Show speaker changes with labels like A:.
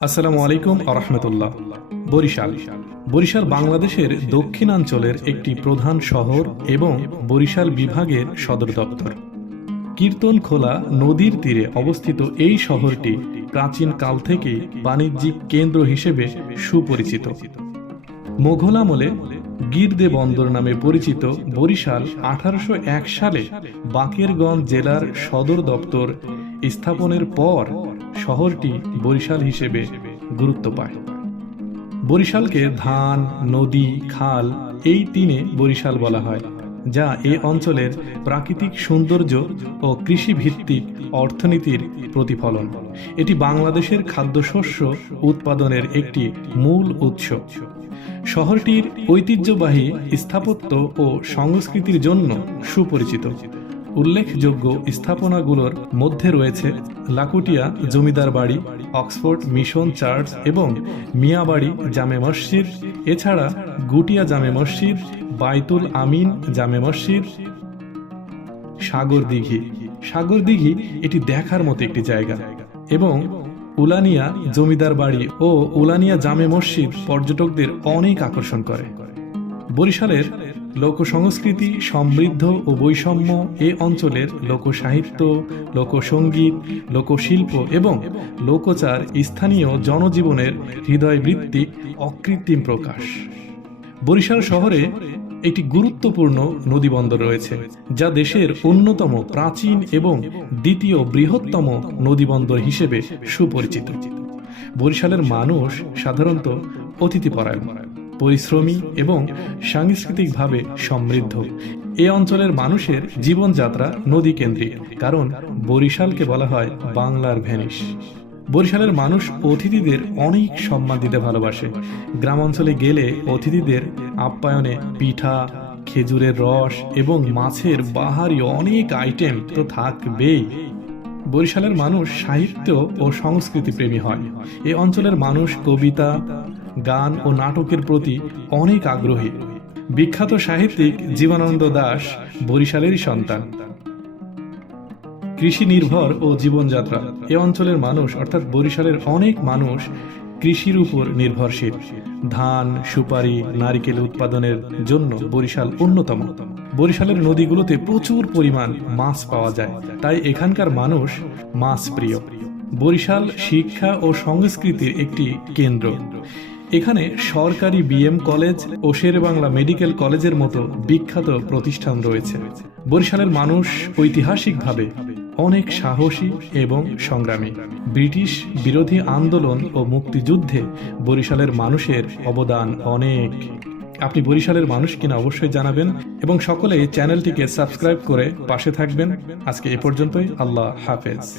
A: আসসালামু আলাইকুম আরহামতুল্লাহ। বরিশাল। বরিশাল বাংলাদেশের দক্ষিণাঞ্চলের একটি প্রধান শহর এবং বরিশাল বিভাগের সদর দপ্তর। কীর্তনখোলা নদীর তীরে অবস্থিত এই শহরটি প্রাচীন কাল থেকেই বাণিজ্যিক কেন্দ্র হিসেবে সুপরিচিত। মোঘল আমলে গিরদে বন্দর নামে পরিচিত বরিশাল আঠারোশো এক সালে বাকেরগঞ্জ জেলার সদর দপ্তর স্থাপনের পর শহরটি বরিশাল হিসেবে গুরুত্ব পায়। বরিশালকে ধান, নদী, খাল এই তিনে বরিশাল বলা হয়, যা এ অঞ্চলের প্রাকৃতিক সৌন্দর্য ও কৃষিভিত্তিক অর্থনীতির প্রতিফলন। এটি বাংলাদেশের খাদ্যশস্য উৎপাদনের একটি মূল উৎস। শহরটির ঐতিহ্যবাহী স্থাপত্য ও সংস্কৃতির জন্য সুপরিচিত। উল্লেখযোগ্য স্থাপনাগুলোর মধ্যে রয়েছে লাকুটিয়া জমিদার বাড়ি, অক্সফোর্ড মিশন চার্চ এবং মিয়াবাড়ি জামে মসজিদ, এছাড়া গুটিয়া জামে মসজিদ, বাইতুল আমিন জামে মসজিদ সাগর দিঘি সাগর দিঘি এটি দেখার মতো একটি জায়গা এবং উলানিয়া জমিদার বাড়ি ও উলানিয়া জামে মসজিদ পর্যটকদের অনেক আকর্ষণ করে। বরিশালের লোক সংস্কৃতি সমৃদ্ধ ও বৈষম্য এ অঞ্চলের লোকসাহিত্য লোকসঙ্গীত লোকশিল্প এবং লোকচার স্থানীয় জনজীবনের হৃদয়বৃত্তিক অকৃত্রিম প্রকাশ। বরিশাল শহরে একটি গুরুত্বপূর্ণ নদীবন্দর রয়েছে, যা দেশের অন্যতম প্রাচীন এবং দ্বিতীয় বৃহত্তম নদীবন্দর হিসেবে সুপরিচিত। বরিশালের মানুষ সাধারণত অতিথিপরায়ণ। পরিশ্রমী এবং সাংস্কৃতিকভাবে সমৃদ্ধ। এ অঞ্চলের মানুষের জীবনযাত্রা নদী কেন্দ্রিক কারণ বরিশালকে বলা হয় বাংলার ভ্যানিশ। বরিশালের মানুষ অতিথিদের অনেক সম্মান দিতে ভালোবাসে। গ্রাম অঞ্চলে গেলে অতিথিদের আপ্যায়নে পিঠা, খেজুরের রস এবং মাছের বাহারি অনেক আইটেম তো থাকবেই। বরিশালের মানুষ সাহিত্য ও সংস্কৃতি প্রেমী হয়। এ অঞ্চলের মানুষ কবিতা গান ও নাটকের প্রতি অনেক আগ্রহী। বিখ্যাত সাহিত্যিক জীবনানন্দ দাস বরিশালেরই সন্তান। কৃষি নির্ভর ও জীবনযাত্রা। এ অঞ্চলের মানুষ, অর্থাৎ বরিশালের অনেক মানুষ, কৃষির উপর নির্ভরশীল। ধান, সুপারি, নারিকেল উৎপাদনের জন্য বরিশাল অন্যতম। বরিশালের নদীগুলোতে প্রচুর পরিমাণ মাছ পাওয়া যায়। তাই এখানকার মানুষ মাছ প্রিয়। বরিশাল শিক্ষা ও সংস্কৃতির একটি কেন্দ্র। এখানে সরকারি বিএম কলেজ ও শেরে বাংলা মেডিকেল কলেজের মতো বিখ্যাত প্রতিষ্ঠান রয়েছে। বরিশালের মানুষ ঐতিহাসিকভাবে অনেক সাহসী এবং সংগ্রামী। ব্রিটিশ বিরোধী আন্দোলন ও মুক্তিযুদ্ধে বরিশালের মানুষের অবদান অনেক। আপনি বরিশালের মানুষ কিনা অবশ্যই জানাবেন এবং সকলে চ্যানেলটিকে সাবস্ক্রাইব করে পাশে থাকবেন। আজকে এ পর্যন্তই। আল্লাহ হাফেজ।